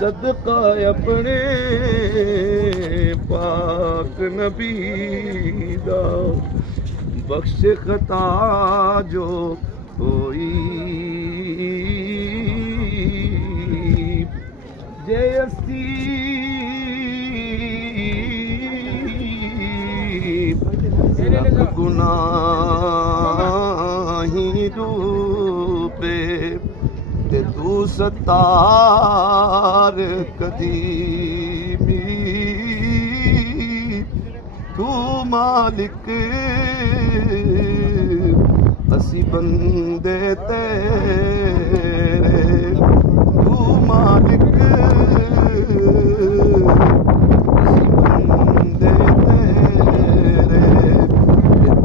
सदका अपने पाक नबी दा बख्श खता जो होई जे असी गुनाही डूबे ते तू सतार कदीमी तू मालिक असी बंदे तेरे तू मालिक असी बंदे तेरे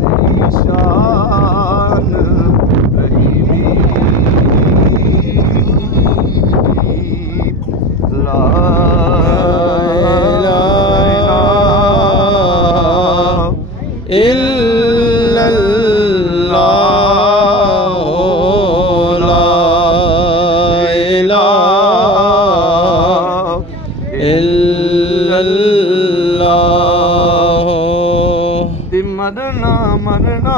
तेरी शान रहीमी ला मरना मरना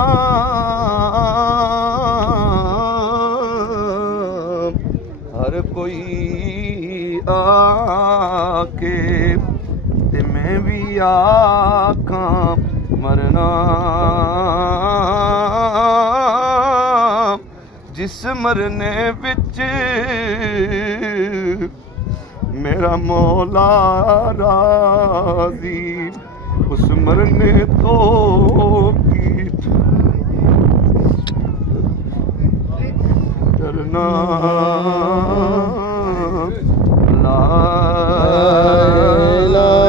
हर कोई आके ते मैं भी आखा मरना जिस मरने विच मेरा मौला राजी उस मरने तो की डरना ला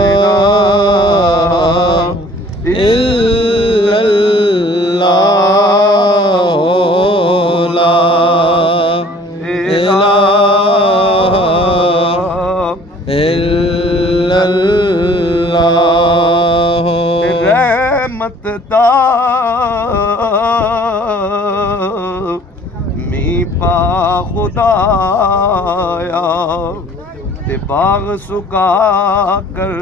इलाहा इल्लल्लाह ला इलाहा इल्लल्लाह रहमतदा मी पा खुदाया ते बाग सुका कर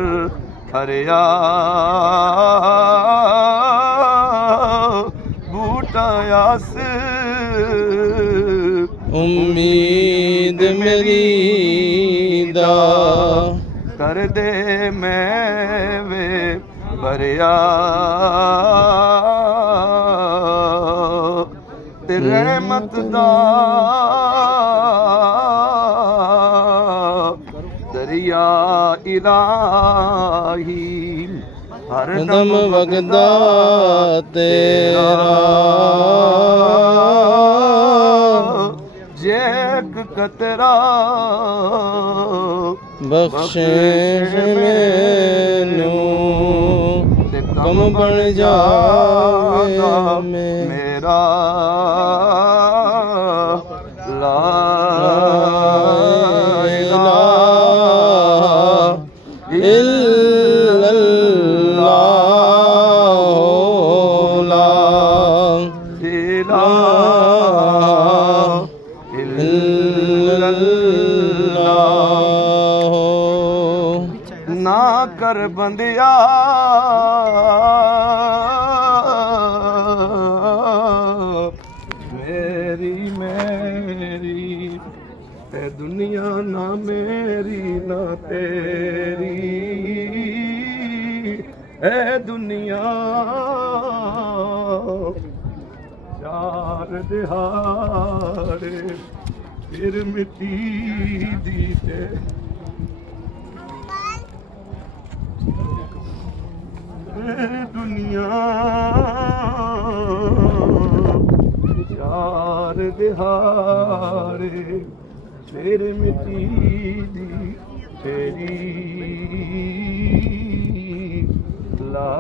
हरिया बूटा यास उम्मीद मेरी दा कर दे मैं वे भरिया ते रहमत दा दरिया इलाही हर दम वगदा तेरा जेक कतरा बख्शिश मैनू कम बन जावे मेरा ला इलाहा इल्लल्लाह ला इलाहा इल्लल्लाह ना कर बंदिया मेरी मेरी ते दुनिया ना मेरी ना तेरी है दुनिया चार दिहाड़े फिर मिट्टी दी ते दुनिया चार दिहाड़े फिर मिट्टी दी तेरी ला